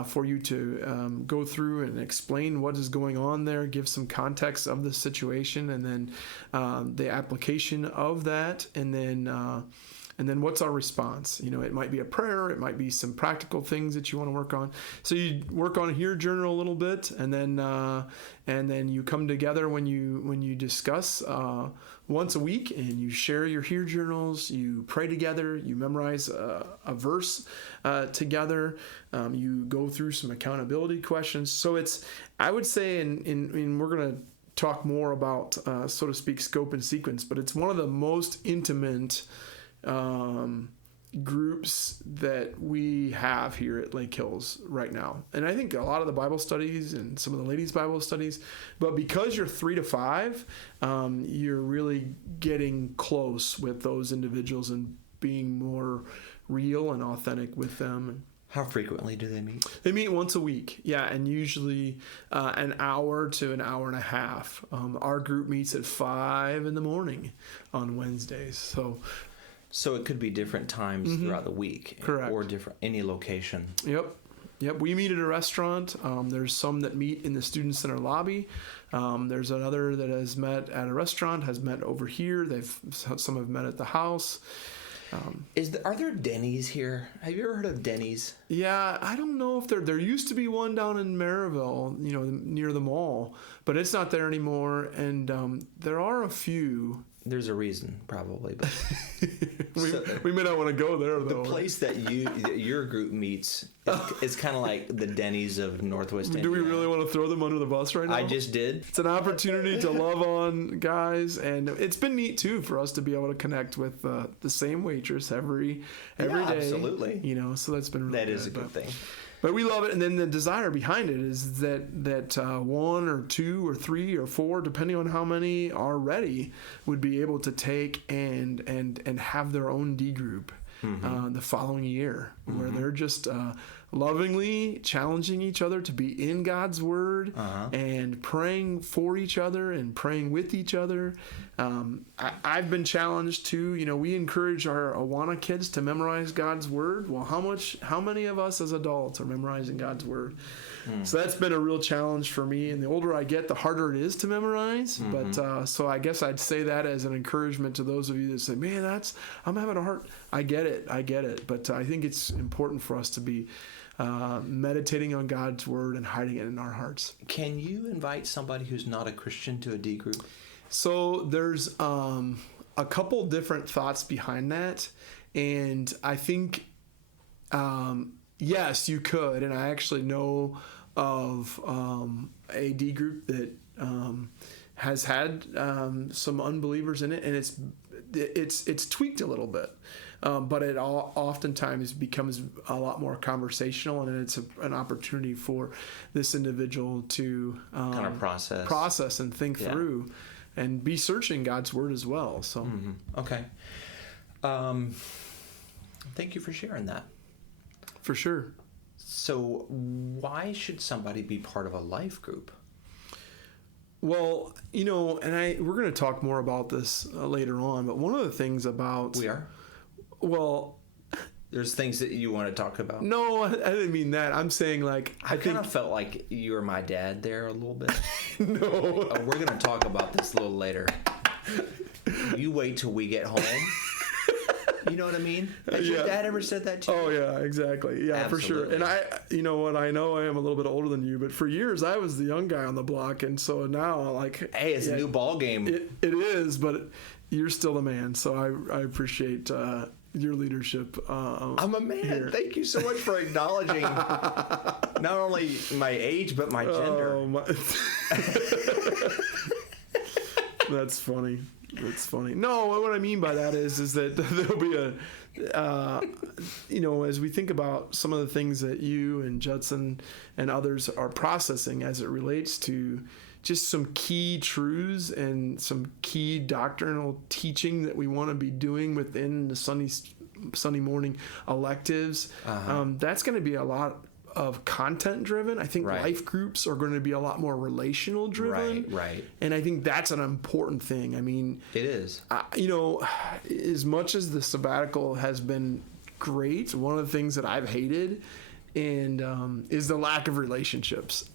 for you to go through and explain what is going on there, give some context of the situation, and then the application of that, and then what's our response? It might be a prayer. It might be some practical things that you want to work on. So you work on a Hear Journal a little bit, and then you come together when you discuss once a week, and you share your Hear Journals. You pray together. You memorize a verse together. You go through some accountability questions. So I would say, and we're going to talk more about, so to speak, scope and sequence, but it's one of the most intimate groups that we have here at Lake Hills right now. And I think a lot of the Bible studies and some of the ladies' Bible studies, but because you're 3 to 5, you're really getting close with those individuals and being more real and authentic with them. How frequently do they meet? They meet once a week, yeah, and usually an hour to an hour and a half. Our group meets at 5 in the morning on Wednesdays, So it could be different times throughout the week. Correct. Or any location. Yep. We meet at a restaurant. There's some that meet in the Student Center lobby. There's another that has met at a restaurant, has met over here. Some have met at the house. Are there Denny's here? Have you ever heard of Denny's? Yeah, I don't know if there used to be one down in Maryville, near the mall, but it's not there anymore. And there are a few. There's a reason, probably. But we may not want to go there, though. The place that your group meets is kind of like the Denny's of Northwest Do Indiana. we really want to throw them under the bus right now? I just did. It's an opportunity to love on guys, and it's been neat too for us to be able to connect with the same waitress every day. Absolutely. So that's been really That good. is a good thing. But we love it, and then the desire behind it is that 1 or 2 or 3 or 4, depending on how many are ready, would be able to take and have their own D group the following year, where they're just lovingly challenging each other to be in God's Word and praying for each other and praying with each other. I've been challenged to, we encourage our Awana kids to memorize God's Word. Well, how many of us as adults are memorizing God's Word? So that's been a real challenge for me. And the older I get, the harder it is to memorize. But so I guess I'd say that as an encouragement to those of you that say, man, I'm having a hard. I get it. But I think it's important for us to be meditating on God's Word and hiding it in our hearts. Can you invite somebody who's not a Christian to a D group? So there's a couple different thoughts behind that. And I think, yes, you could. And I actually know of a D group that has had some unbelievers in it, and it's tweaked a little bit. But it oftentimes becomes a lot more conversational, and it's an opportunity for this individual to kind of process and think through, and be searching God's Word as well. So, Okay. Thank you for sharing that. For sure. So, why should somebody be part of a life group? Well, and we're going to talk more about this later on. But one of the things about We are. Well, there's things that you want to talk about. No, I didn't mean that. I'm saying I kind of felt like you were my dad there a little bit. No. We're going to talk about this a little later. You wait till we get home. You know what I mean? Has your dad ever said that to you? Oh yeah, exactly. Yeah, Absolutely. for sure. And you know what? I know I am a little bit older than you, but for years I was the young guy on the block, and so now hey, it's a new ball game. It is, but you're still the man. So I appreciate your leadership. I'm a man. Here. Thank you so much for acknowledging not only my age but my gender. That's funny. That's funny. No, what I mean by that is that there'll be as we think about some of the things that you and Judson and others are processing as it relates to just some key truths and some key doctrinal teaching that we want to be doing within the Sunday morning electives. That's going to be a lot of content driven. I think life groups are going to be a lot more relational driven. Right. And I think that's an important thing. I mean, it is. As much as the sabbatical has been great, one of the things that I've hated is the lack of relationships.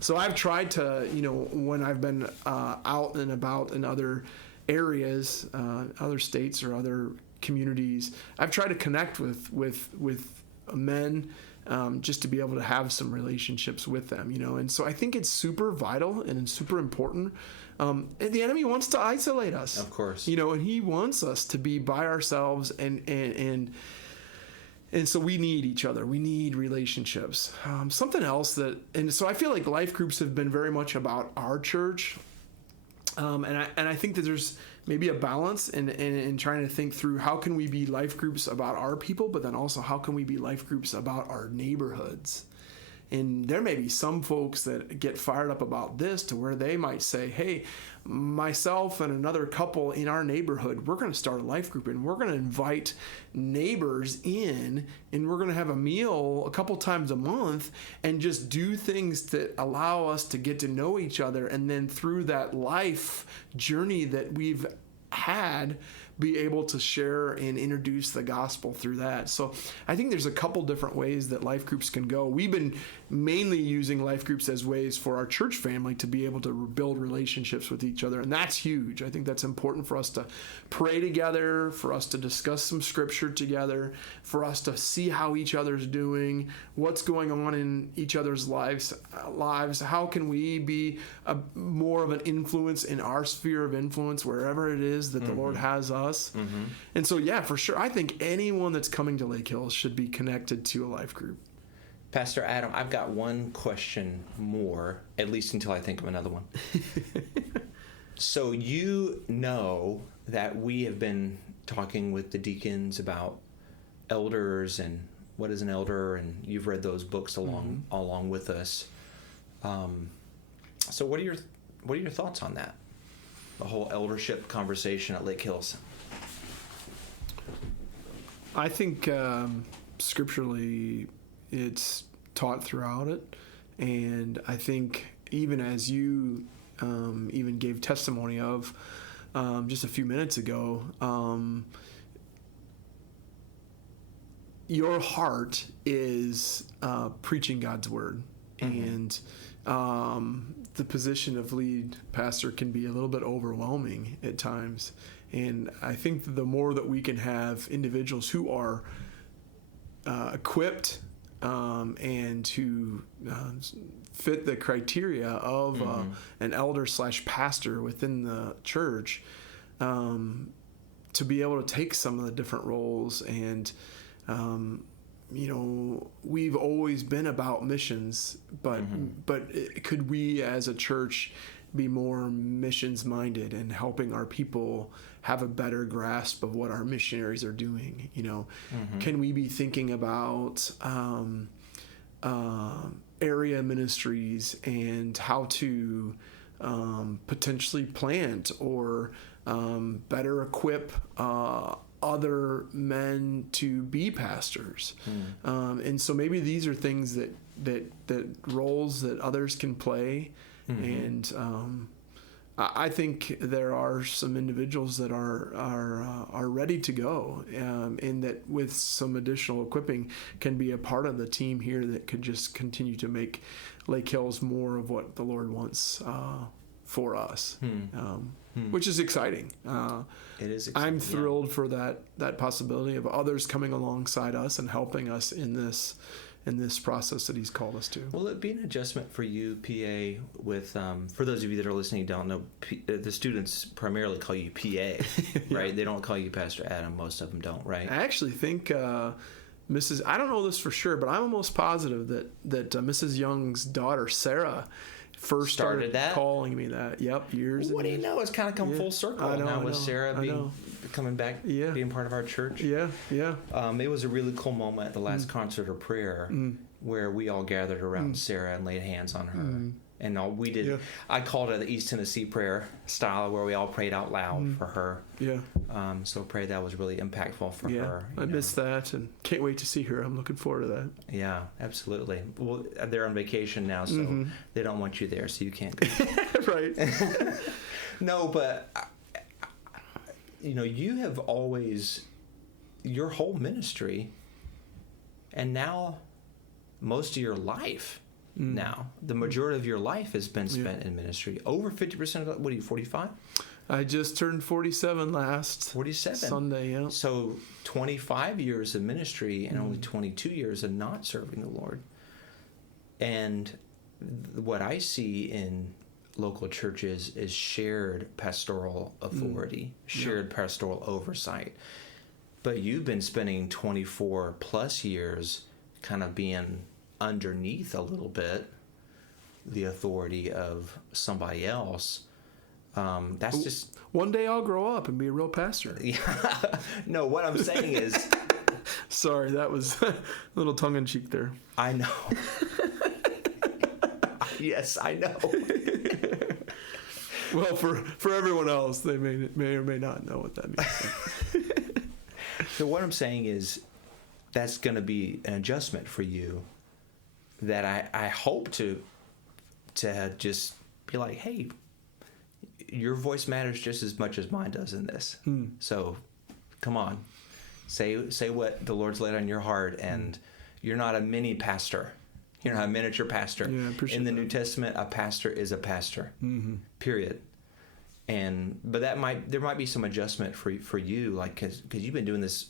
So I've tried to, when I've been out and about in other areas, other states or other communities, I've tried to connect with men, just to be able to have some relationships with them, and so I think it's super vital and it's super important. And the enemy wants to isolate us, of course, and he wants us to be by ourselves, and so we need each other. We need relationships. Something else and so I feel like life groups have been very much about our church. And I think that there's maybe a balance in trying to think through how can we be life groups about our people, but then also how can we be life groups about our neighborhoods. And there may be some folks that get fired up about this to where they might say, hey, myself and another couple in our neighborhood, we're going to start a life group and we're going to invite neighbors in and we're going to have a meal a couple times a month and just do things that allow us to get to know each other. And then through that life journey that we've had, be able to share and introduce the gospel through that. So I think there's a couple different ways that life groups can go. We've been mainly using life groups as ways for our church family to be able to build relationships with each other. And that's huge. I think that's important for us to pray together, for us to discuss some scripture together, for us to see how each other's doing, what's going on in each other's lives. How can we be more of an influence in our sphere of influence, wherever it is that the Lord has us. And so, yeah, for sure, I think anyone that's coming to Lake Hills should be connected to a life group. Pastor Adam, I've got one question more, at least until I think of another one. So you know that we have been talking with the deacons about elders and what is an elder, and you've read those books along with us. So what are your thoughts on that? The whole eldership conversation at Lake Hills. I think scripturally it's taught throughout it, and I think even as you even gave testimony of just a few minutes ago, your heart is preaching God's word, and the position of lead pastor can be a little bit overwhelming at times. And I think the more that we can have individuals who are equipped and who fit the criteria of an elder / pastor within the church, to be able to take some of the different roles. And, we've always been about missions, but could we as a church be more missions minded and helping our people have a better grasp of what our missionaries are doing? Can we be thinking about area ministries and how to potentially plant or better equip other men to be pastors? And so maybe these are things that roles that others can play. And I think there are some individuals that are ready to go, and that with some additional equipping can be a part of the team here that could just continue to make Lake Hills more of what the Lord wants for us, which is exciting. It is exciting. I'm thrilled for that possibility of others coming alongside us and helping us in this process that he's called us to. Will it be an adjustment for you, PA, with, for those of you that are listening who don't know, the students primarily call you PA, right? They don't call you Pastor Adam. Most of them don't, right? I actually think Mrs. I don't know this for sure, but I'm almost positive that Mrs. Young's daughter, Sarah, first started calling me that. Yep, years ago. What do you know? It's kind of come full circle now with Sarah coming back, being part of our church. Yeah. It was a really cool moment at the last concert of prayer where we all gathered around Sarah and laid hands on her. And all we did, I called it the East Tennessee prayer style, where we all prayed out loud for her. Yeah. So I pray that was really impactful for her. I missed that and can't wait to see her. I'm looking forward to that. Yeah, absolutely. Well, they're on vacation now, so they don't want you there, so you can't go. Right. No, but you have always, your whole ministry, and now most of your life. Now, the majority of your life has been spent in ministry. Over 50% of that, what are you, 45? I just turned 47 last 47 Sunday, yeah. So 25 years of ministry and only 22 years of not serving the Lord. And what I see in local churches is shared pastoral authority, shared pastoral oversight. But you've been spending 24 plus years kind of being underneath a little bit the authority of somebody else. That's just one day I'll grow up and be a real pastor. Yeah. No, what I'm saying is sorry, that was a little tongue-in-cheek there. I know. Yes, I know. Well, for everyone else, they may or may not know what that means. So what I'm saying is that's going to be an adjustment for you that I hope to just be like, hey, your voice matters just as much as mine does in this. So come on, say what the Lord's laid on your heart, and you're not a mini pastor. You're not a miniature pastor. Yeah, I appreciate in the that. New Testament, a pastor is a pastor. Period. But there might be some adjustment for you, like because you've been doing this,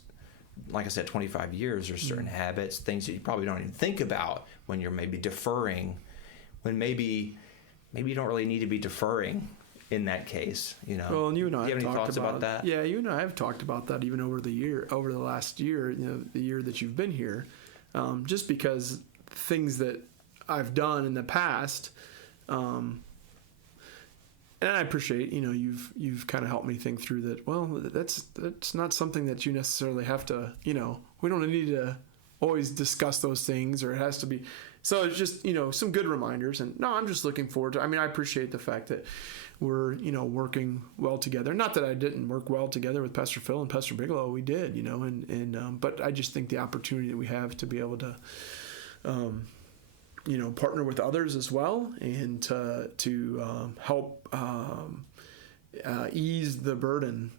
like I said, 25 years. There's certain habits, things that you probably don't even think about when you're maybe deferring, when maybe you don't really need to be deferring in that case. Well, and you and I have any talked thoughts about that? Yeah, you and I have talked about that even over the last year. The year that you've been here, just because things that I've done in the past. And I appreciate, you've kind of helped me think through that. Well, that's not something that you necessarily have to, we don't need to always discuss those things, or it has to be. So it's just, some good reminders. And no, I'm just looking forward to, I appreciate the fact that we're, working well together. Not that I didn't work well together with Pastor Phil and Pastor Bigelow. We did, but I just think the opportunity that we have to be able to, partner with others as well, and to help ease the burden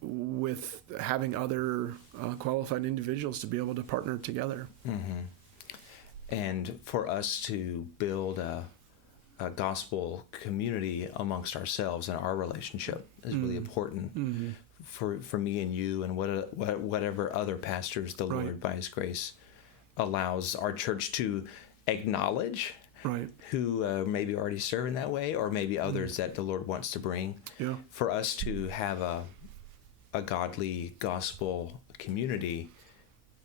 with having other qualified individuals to be able to partner together. And for us to build a gospel community amongst ourselves and our relationship is really important for me and you, and whatever other pastors the Lord, by His grace, allows our church to acknowledge, who maybe already serve in that way, or maybe others that the Lord wants to bring. For us to have a godly gospel community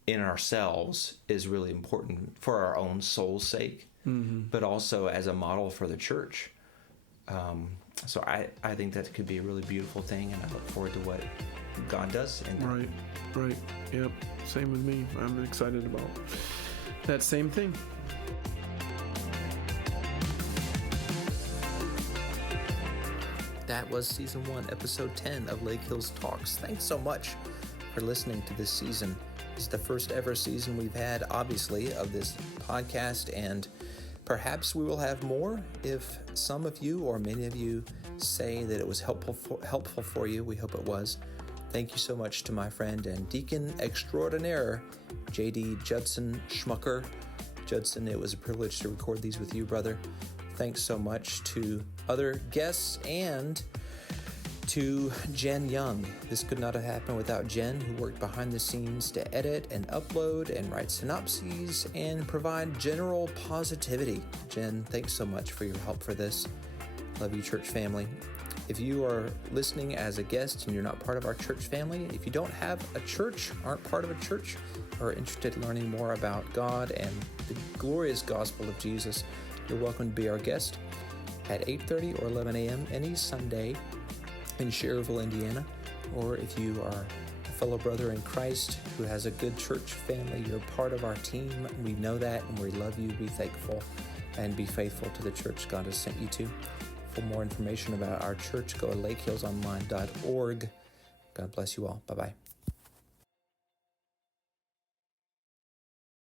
in ourselves is really important for our own soul's sake, but also as a model for the church. So I think that could be a really beautiful thing, and I look forward to what God does in that. Right. Yep. Same with me. I'm excited about that same thing. That was Season 1, Episode 10 of Lake Hills Talks. Thanks so much for listening to this season. It's the first ever season we've had, obviously, of this podcast, and perhaps we will have more if some of you or many of you say that it was helpful for you. We hope it was. Thank you so much to my friend and deacon extraordinaire, J.D. Judson Schmucker. Judson, it was a privilege to record these with you, brother. Thanks so much to other guests and to Jen Young. This could not have happened without Jen, who worked behind the scenes to edit and upload and write synopses and provide general positivity. Jen, thanks so much for your help for this. Love you, church family. If you are listening as a guest and you're not part of our church family, if you don't have a church, aren't part of a church, or are interested in learning more about God and the glorious gospel of Jesus, you're welcome to be our guest at 8:30 or 11 a.m. any Sunday in Schererville, Indiana. Or if you are a fellow brother in Christ who has a good church family, you're part of our team. We know that, and we love you. Be thankful and be faithful to the church God has sent you to. For more information about our church, go to lakehillsonline.org. God bless you all. Bye-bye.